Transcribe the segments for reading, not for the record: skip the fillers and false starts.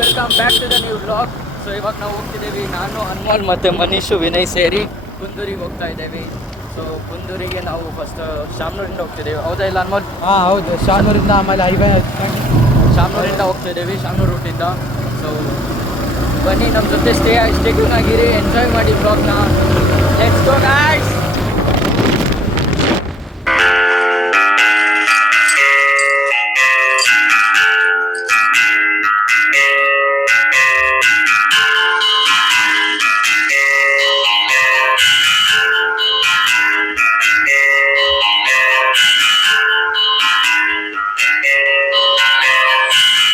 Welcome back to the new vlog. So ಇವಾಗ ನಾವು ಹೋಗ್ತಿದ್ದೀವಿ, ನಾನು ಅನ್ಮೋಲ್ ಮತ್ತು ಮನೀಶು ವಿನಯ್ ಸೇರಿ ಕುಂದೂರಿಗೆ ಹೋಗ್ತಾ ಇದ್ದೇವೆ. ಸೊ ಕುಂದೂರಿಗೆ ನಾವು ಫಸ್ಟ್ ಶಾಮನೂರಿಂದ ಹೋಗ್ತಿದ್ದೇವೆ, ಹೌದಾ ಇಲ್ಲ ಅನ್ಮೋಲ್? ಹಾಂ ಹೌದು, ಶಾಮನೂರಿಂದ ಆಮೇಲೆ ಶಾಮನೂರಿಂದ ಹೋಗ್ತಿದ್ದೇವೆ, ಶಾಮನೂರು ರೂಟಿಂದ. ಸೊ ಬನ್ನಿ ನಮ್ಮ ಜೊತೆ ಸ್ಟೇ ಟ್ಯೂನ್ ಆಗಿರಿ, ಎಂಜಾಯ್ ಮಾಡಿ ವ್ಲಾಗ್ನ. Let's go guys.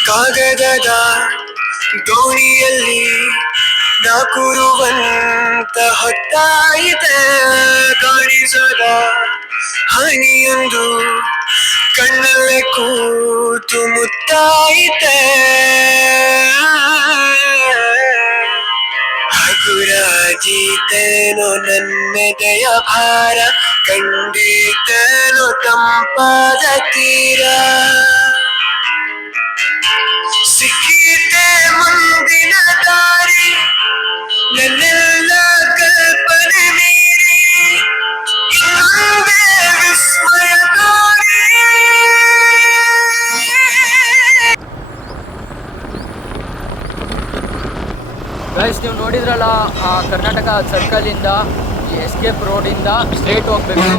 ಕಾಗದದ ದೋಣಿಯಲ್ಲಿ ನಾ ಕೂರುವಂತ ಹೊತ್ತಾಯಿತೆ, ಕಾಣಿಸದ ಹನಿಯೊಂದು ಕಣ್ಣಲ್ಲೇ ಕೂತು ಮುತ್ತಾಯಿತೆ. ಹಗುರಾದೀತೇನೋ ನನ್ನೆದೆಯ ಭಾರ, ಕಂಡೀತೇನೋ ತಂಪಾದ ತೀರ, ಸಿಕ್ಕಿತೆ ಮುಂದಿನ ದಾರಿ, ನನ್ನೆಲ್ಲ ಕಲ್ಪನೆ ಮೀರಿ ಇನ್ನೊಂದೇ ವಿಸ್ಮಯಕಾರಿ. ಗೈಸ್, ನೀವು ನೋಡಿದ್ರಲ್ಲ, ಕರ್ನಾಟಕ ಸರ್ಕಲಿಂದ ಈ ಎಸ್ಕೇಪ್ ರೋಡಿಂದ ಸ್ಟ್ರೇಟ್ ಹೋಗ್ಬೇಕು.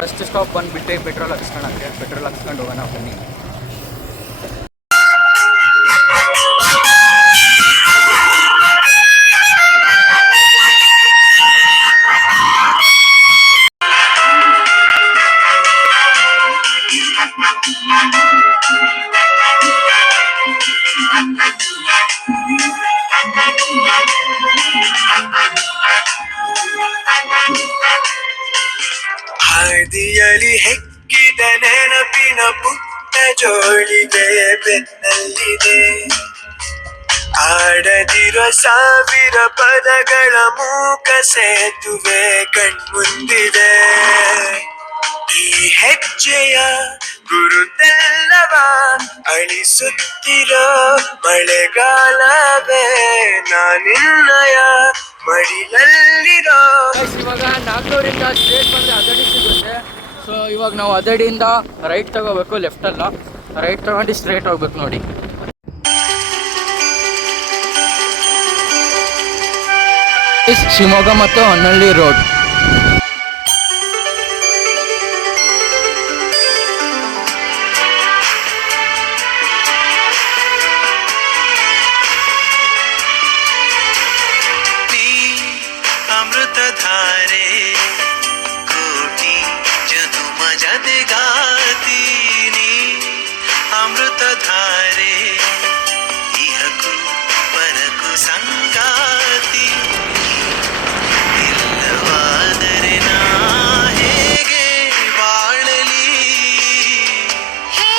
ಫಸ್ಟ್ ಸ್ಟಾಪ್ ಬಂದುಬಿಟ್ಟು ಪೆಟ್ರೋಲ್ ಹಾಕ್ಸ್ಕೊಳಕ್ಕೆ, ಪೆಟ್ರೋಲ್ ಹಾಕ್ಸ್ಕೊಂಡು ಹೋಗೋಣ ಬನ್ನಿ. ಹಾದಿಯಲಿ ಹೆಕ್ಕಿದ ನೆನಪಿನ ಪುಟ್ಟ ಜೋಳಿಗೆ ಬೆನ್ನಲ್ಲಿದೆ, ಆಡದಿರೋ ಸಾವಿರ ಪದಗಳ ಮೂಕ ಸೇತುವೆ ಕಣ್ಮುಂದಿದೆ. ಈ ಹೆಜ್ಜೆಯ ಗುರುತೆಲ್ಲವ ಅಳಿಸುತ್ತಿರೋ ಮಳೆಗಾಲವೇ, ನಾನಿನ್ನಯ ಮಡಿಲಲ್ಲಿರೋ. ಇವಾಗ ನಾಗ್ನೂರಿಂದ ಸ್ಟ್ರೇಟ್ ಬಂದರೆ ಅದಡಿ ಸಿಗುತ್ತೆ. ಸೊ ಇವಾಗ ನಾವು ಅದಡಿಯಿಂದ ರೈಟ್ ತಗೋಬೇಕು, ಲೆಫ್ಟಲ್ಲ, ರೈಟ್ ತಗೊಂಡು ಸ್ಟ್ರೇಟ್ ಹೋಗ್ಬೇಕು ನೋಡಿ. ಶಿವಮೊಗ್ಗ ಮತ್ತು ಹೊನ್ನಳ್ಳಿ ರೋಡ್. अमृतधारे कोटि जनुम जदे गाती नी, अमृतधारे इहकु परकु संगाती. ಇಲ್ಲವಾದರೆ ನಾ ಹೇಗೆ ಬಾಳಲಿ, ಹೇ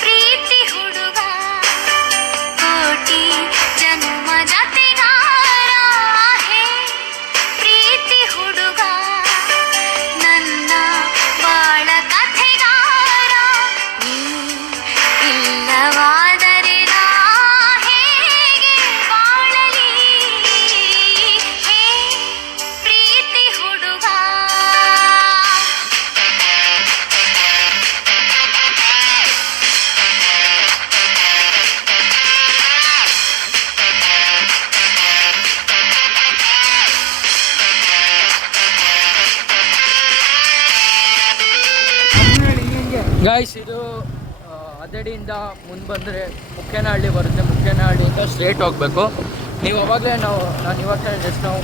ಪ್ರೀತಿ ಹುಡುಗ, ಕೋಟಿ ಜನುಮ ಜತೆಗಾರ, ಹೇ ಪ್ರೀತಿ ಹುಡುಗ, ನನ್ನ ಬಾಳ ಕಥೆಗಾರ, ನೀ ಇಲ್ಲವಾದರೆ ನಾ ಹೇಗೆ ಬಾಳಲಿ, ಹೇ ಪ್ರೀತಿ ಹುಡುಗ. ಗೈಸ್, ಇದು ಅದಡಿಯಿಂದ ಮುಂದೆ ಬಂದರೆ ಮುಖ್ಯನಹಳ್ಳಿ ಬರುತ್ತೆ, ಮುಖ್ಯನಹಳ್ಳಿಯಿಂದ ಸ್ಟ್ರೇಟ್ ಹೋಗಬೇಕು. ನೀವು ಅವಾಗಲೇ ನಾನು ಇವಾಗ ಜಸ್ಟ್ ನಾವು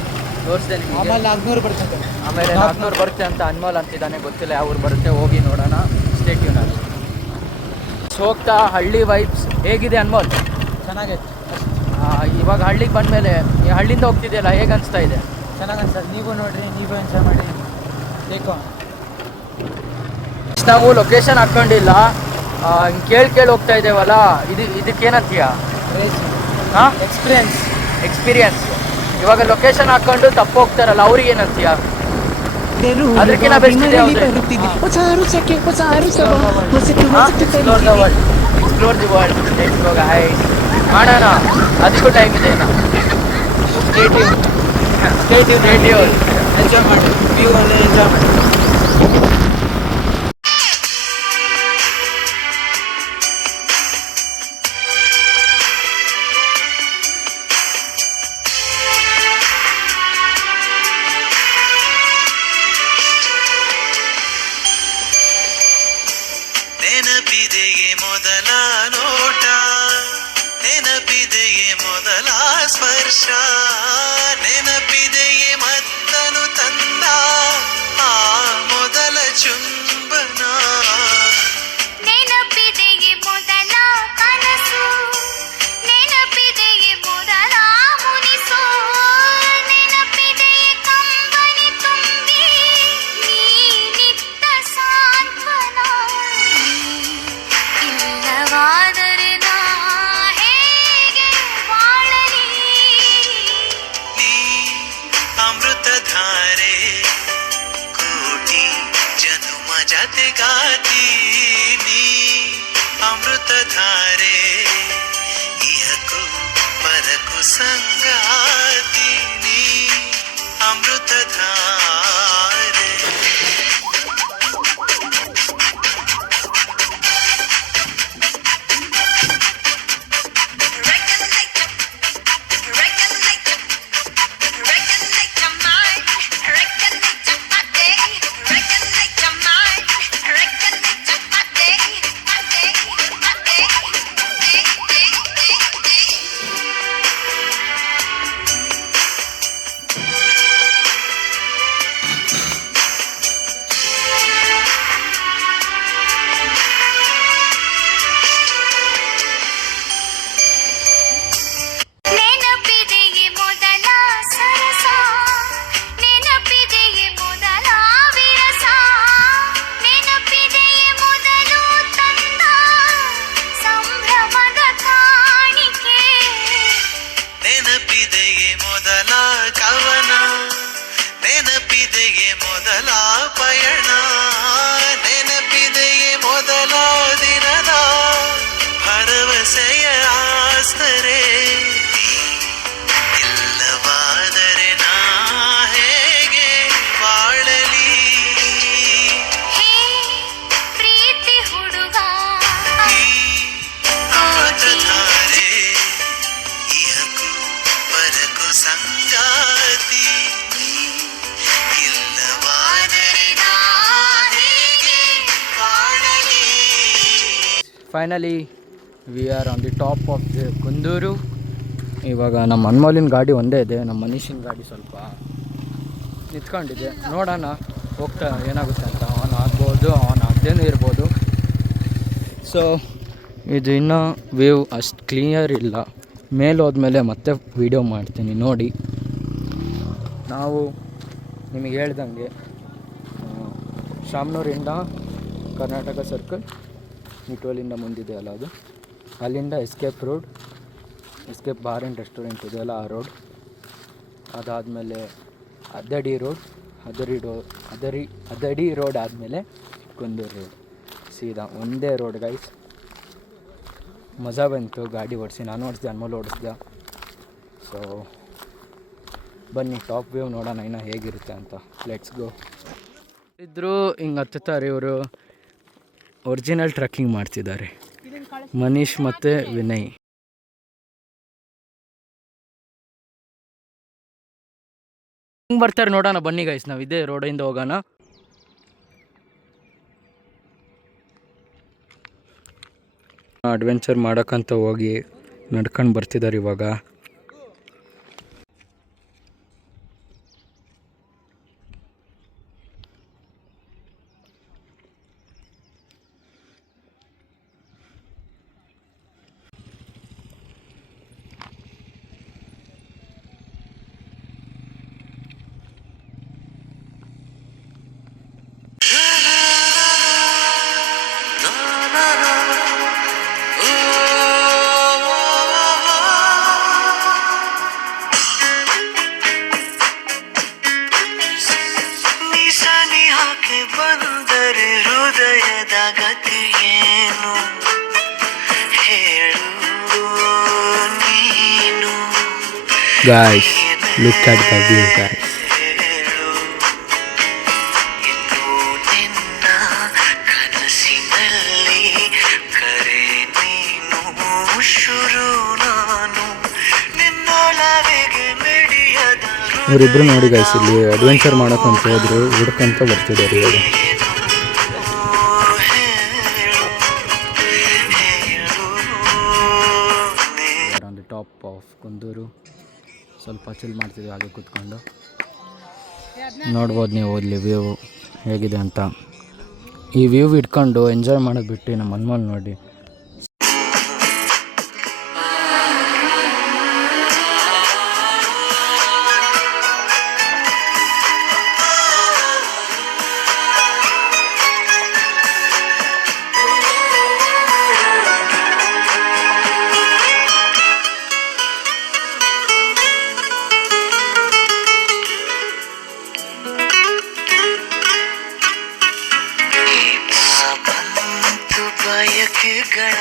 ತೋರಿಸಿದೆ ನಿಮಗೆ. ಆಮೇಲೆ ನಾಗ್ನೂರು ಬರ್ತದೆ, ಆಮೇಲೆ ನಾಗ್ನೂರು ಬರುತ್ತೆ ಅಂತ ಅನ್ಮೋಲ್ ಅಂತಿದ್ದಾನೆ, ಗೊತ್ತಿಲ್ಲ ಯಾವ ಊರು ಬರುತ್ತೆ, ಹೋಗಿ ನೋಡೋಣ. ಸ್ಟೇ ಟ್ಯೂನ್ ಆಗಿ ಹೋಗ್ತಾ. ಹಳ್ಳಿ ವೈಬ್ಸ್ ಹೇಗಿದೆ ಅನ್ಮೋಲ್? ಚೆನ್ನಾಗೈತೆ. ಇವಾಗ ಹಳ್ಳಿಗೆ ಬಂದಮೇಲೆ ಈ ಹಳ್ಳಿಯಿಂದ ಹೋಗ್ತಿದೆಯಲ್ಲ, ಹೇಗೆ ಅನಿಸ್ತಾ ಇದೆ? ಚೆನ್ನಾಗಿ ಅನ್ಸತ್ತೆ. ನೀವು ನೋಡ್ರಿ, ನೀವು ಎಂಜಾಯ್ ಮಾಡಿ. ಬೇಕೋ ನಾವು ಲೊಕೇಶನ್ ಹಾಕ್ಕೊಂಡಿಲ್ಲ, ಕೇಳಿ ಹೋಗ್ತಾ ಇದ್ದೇವಲ್ಲ, ಇದಕ್ಕೇನಂತೀಯ? ಹಾಂ, ಎಕ್ಸ್ಪೀರಿಯನ್ಸ್. ಇವಾಗ ಲೊಕೇಶನ್ ಹಾಕ್ಕೊಂಡು ತಪ್ಪು ಹೋಗ್ತಾರಲ್ಲ, ಅವ್ರಿಗೆ ಏನಂತೀಯ? ಎಲ್ಲಿದ್ದರೂ ಅದಕ್ಕಿಂತ best ಇದೆ ಯಾವ್ದು? ಬರುತ್ತಿದೆ ಹೊಸ ರುಚಕ್ಕೆ ಹೊಸ ಅರಸವ ಹೊಸತು explore the world, explore the world. Let's go guys, ಮಾಡೋಣ. ಅದಕ್ಕೂ ಟೈಮ್ ಇದೆ ಇನ್ನು. ಸ್ಟೇ ಟ್ಯೂನ್ ಎಂಜಾಯ್ ಮಾಡಿ, ವ್ಯೂ ಅನ್ನು ಎಂಜಾಯ್ ಮಾಡಿ. ನೆನಪಿದೆಯೇ ಮೊದಲ ನೋಟ, ನೆನಪಿದೆಯೇ ಮೊದಲ ಸ್ಪರ್ಶ, ನೆನಪಿದೆಯೇ ಮತ್ತನು ತಂದ ಆ ಮೊದಲ ಚುಂಬನ. ನೆನಪಿದೆಯೇ ಮೊದಲ ಕನಸು, ನೆನಪಿದೆಯೇ ಮೊದಲ ಮುನಿಸು, ನೆನಪಿದೆಯೇ ಕಂಬನಿ ತುಂಬಿ ನೀನಿದ್ದ ಸಾಂತ್ವನ. ಇಲ್ಲವಾದರೆ ನಾ ಹೇಗೆ ಬಾಳಲಿ? ನೀ ಅಮೃತಧಾರೆ ಕೋಟಿ ಜನುಮ ಜತೆಗಾತಿ, ನೀ ಅಮೃತಧಾರೆ ಇಹಕು ಪರಕು ಸಂಗಾತಿ, ನೀ ಅಮೃತಧಾರೆ. ನೆನಪಿದೆಯೇ ಮೊದಲ ಸರಸ, ನೆನಪಿದೆಯೇ ಮೊದಲ ವಿರಸ, ನೆನಪಿದೆಯೇ ಮೊದಲು ತಂದ ಸಂಭ್ರಮದ ಕಾಣಿಕೆ. ನೆನಪಿದೆಯೇ ಮೊದಲ ಕವನ, ನೆನಪಿದೆಯೇ ಮೊದಲ ಪಯಣ, ನೆನಪಿದೆಯೇ ಮೊದಲ ದಿನದ ಭರವಸೆಯ ಆಸ್ತರೆ. ಇಲ್ಲವಾದರೆ ನಾ ಹೇಗೆ ಬಾಳಲಿ? ಹೇ ಪ್ರೀತಿ ಹುಡುಗ, ಈ ಅಮೃತಧಾರೆ ಇಹಕು ಪರಕು ಸಂಗಾತಿ, ಇಲ್ಲವಾದರೆ ನಾ ಹೇಗೆ ಬಾಳಲಿ? Finally we are on the top of the Kunduru. ಇವಾಗ ನಮ್ಮ ಅನ್ಮೋಲಿನ ಗಾಡಿ ಒಂದೇ ಇದೆ, ನಮ್ಮ ಮನೀಶಿನ ಗಾಡಿ ಸ್ವಲ್ಪ ನಿಂತ್ಕೊಂಡಿದೆ. ನೋಡೋಣ ಹೋಗ್ತಾ ಏನಾಗುತ್ತೆ ಅಂತ. ಆನ್ ಆಗ್ಬೋದು, ಆನ್ ಆಗದೇನೂ ಇರ್ಬೋದು. ಸೊ ಇದು ಇನ್ನೂ ವೇವ್ ಅಷ್ಟು ಕ್ಲಿಯರ್ ಇಲ್ಲ. ಮೇಲೆ ಹೋದ್ಮೇಲೆ ಮತ್ತೆ ವೀಡಿಯೋ ಮಾಡ್ತೀನಿ ನೋಡಿ. ನಾವು ನಿಮಗೆ ಹೇಳ್ದಂಗೆ ಶಾಮನೂರಿಂದ ಕರ್ನಾಟಕ ಸರ್ಕಲ್ ನಿಟೋಲಿಂದ ಮುಂದಿದೆ ಅಲ್ಲ ಅದು, ಅಲ್ಲಿಂದ escape road, escape bar and restaurant ಇದೆಯಲ್ಲ ಆ ರೋಡ್, ಅದಾದಮೇಲೆ ಅದಡಿ ರೋಡ್, ಅದಡಿ ರೋಡ್ ಆದಮೇಲೆ ಕುಂದೂರು ರೋಡ್, ಸೀದಾ ಒಂದೇ ರೋಡ್ ಗೈಸ್. ಮಜಾ ಬಂತು ಗಾಡಿ ಓಡಿಸಿ, ನಾನು ಓಡಿಸ್ದೆ, ಅನ್ಮೋಲ್ ಓಡಿಸ್ದೆ. ಸೊ ಬನ್ನಿ ಟಾಪ್ ವ್ಯೂ ನೋಡೋಣ ಇನ್ನು ಹೇಗಿರುತ್ತೆ ಅಂತ. Let's go. ಇದ್ದರು ಹಿಂಗೆ ಹತ್ತುತ್ತಾರೆ ಇವರು. ಒರಿಜಿನಲ್ ಟ್ರಕ್ಕಿಂಗ್ ಮಾಡ್ತಿದ್ದಾರೆ ಮನೀಶ್ ಮತ್ತು ವಿನಯ್. ಹಿಂಗೆ ಬರ್ತಾರೆ ನೋಡೋಣ ಬನ್ನಿ ಗೈಸ್, ನಾವು ಇದೇ ರೋಡಿಂದ ಹೋಗೋಣ. ಅಡ್ವೆಂಚರ್ ಮಾಡೋಕ್ಕಂತ ಹೋಗಿ ನಡ್ಕೊಂಡು ಬರ್ತಿದ್ದಾರೆ ಇವಾಗ. Guys, look at the view, guys. ಹೇಳು ಇನ್ನು ನಿನ್ನ ಕನಸಿನಲ್ಲಿ ಕರೆ ನೀನು ಶುರು ನಾನು ನಿನ್ನೊಲವಿಗೆ ಮಿಡಿಯದ ಇವರಿಬ್ರು ನೋಡಿ ಗೈಸ್ ಇಲ್ಲಿ ಅಡ್ವೆಂಚರ್ ಮಾಡೋಕ್ಕಂತ ಹೋದ್ರು ಹುಡ್ಕಂತ ಬರ್ತಿದ್ದಾರೆ ಇವಾಗ. On the top of Kunduru ಸ್ವಲ್ಪ ಚಿಲ್ ಮಾಡ್ತಿದ್ವಿ ಹಾಗೆ ಕೂತ್ಕೊಂಡು. ನೋಡ್ಬೋದು ನೀವು ಇಲ್ಲಿ ವ್ಯೂ ಹೇಗಿದೆ ಅಂತ. ಈ ವ್ಯೂ ಇಟ್ಕೊಂಡು ಎಂಜಾಯ್ ಮಾಡೋದು ಬಿಟ್ಟು ನಮ್ಮ ಮನ್ಮಲ್ ನೋಡಿ ಬಂತು ಬಯಕೆಗಳ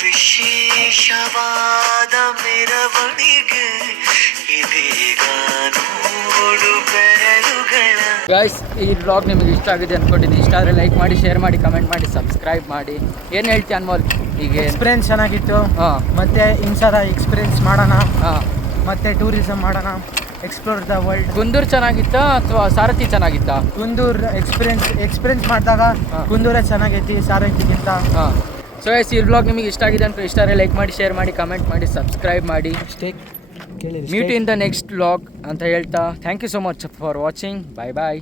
ವಿಶೇಷವಾದ ಮೆರವಣಿಗೆ ಇದೀಗ ನೋಡು ಬೆರಳುಗಳ. ಗೈಸ್ ಈ ವ್ಲಾಗ್ ನಿಮಗೆ ಇಷ್ಟ ಆಗಿದೆ ಅಂದ್ಕೊಂಡಿದ್ದೀನಿ. ಇಷ್ಟ ಆದರೆ ಲೈಕ್ ಮಾಡಿ, ಶೇರ್ ಮಾಡಿ, ಕಮೆಂಟ್ ಮಾಡಿ, ಸಬ್ಸ್ಕ್ರೈಬ್ ಮಾಡಿ. ಏನು ಹೇಳ್ತೀಯ ಅನ್ಮೋಲ್? ಈಗ ಎಕ್ಸ್ಪೀರಿಯನ್ಸ್ ಚೆನ್ನಾಗಿತ್ತು. ಹಾಂ ಮತ್ತೆ ಇನ್ಸರ ಎಕ್ಸ್ಪೀರಿಯನ್ಸ್ ಮಾಡೋಣ, ಹಾಂ. ಮತ್ತೆ ಟೂರಿಸಮ್ ಮಾಡೋಣ, ಎಕ್ಸ್ಪ್ಲೋರ್ ದ ವರ್ಲ್ಡ್. ಕುಂದೂರು ಚೆನ್ನಾಗಿತ್ತಾ ಅಥವಾ ಸಾರಥಿ ಚೆನ್ನಾಗಿತ್ತಾ? ಕುಂದೂರು ಎಕ್ಸ್ಪೀರಿಯನ್ಸ್ ಮಾಡಿದಾಗ ಹಾಂ. ಕುಂದೂರೇ ಚೆನ್ನಾಗೈತಿ ಸಾರಥಿಗಿಂತ. ಹಾಂ. ಸೊ ಗೈಸ್ ಈ ವ್ಲಾಗ್ ನಿಮಗೆ ಇಷ್ಟ ಆಗಿದೆ ಅಂತ ಇಷ್ಟ ಆದರೆ ಲೈಕ್ ಮಾಡಿ, ಶೇರ್ ಮಾಡಿ, ಕಮೆಂಟ್ ಮಾಡಿ, ಸಬ್ಸ್ಕ್ರೈಬ್ ಮಾಡಿ. ಕೇಳಿ meet in the next vlog ಅಂತ ಹೇಳ್ತಾ thank you so much for watching. Bye bye.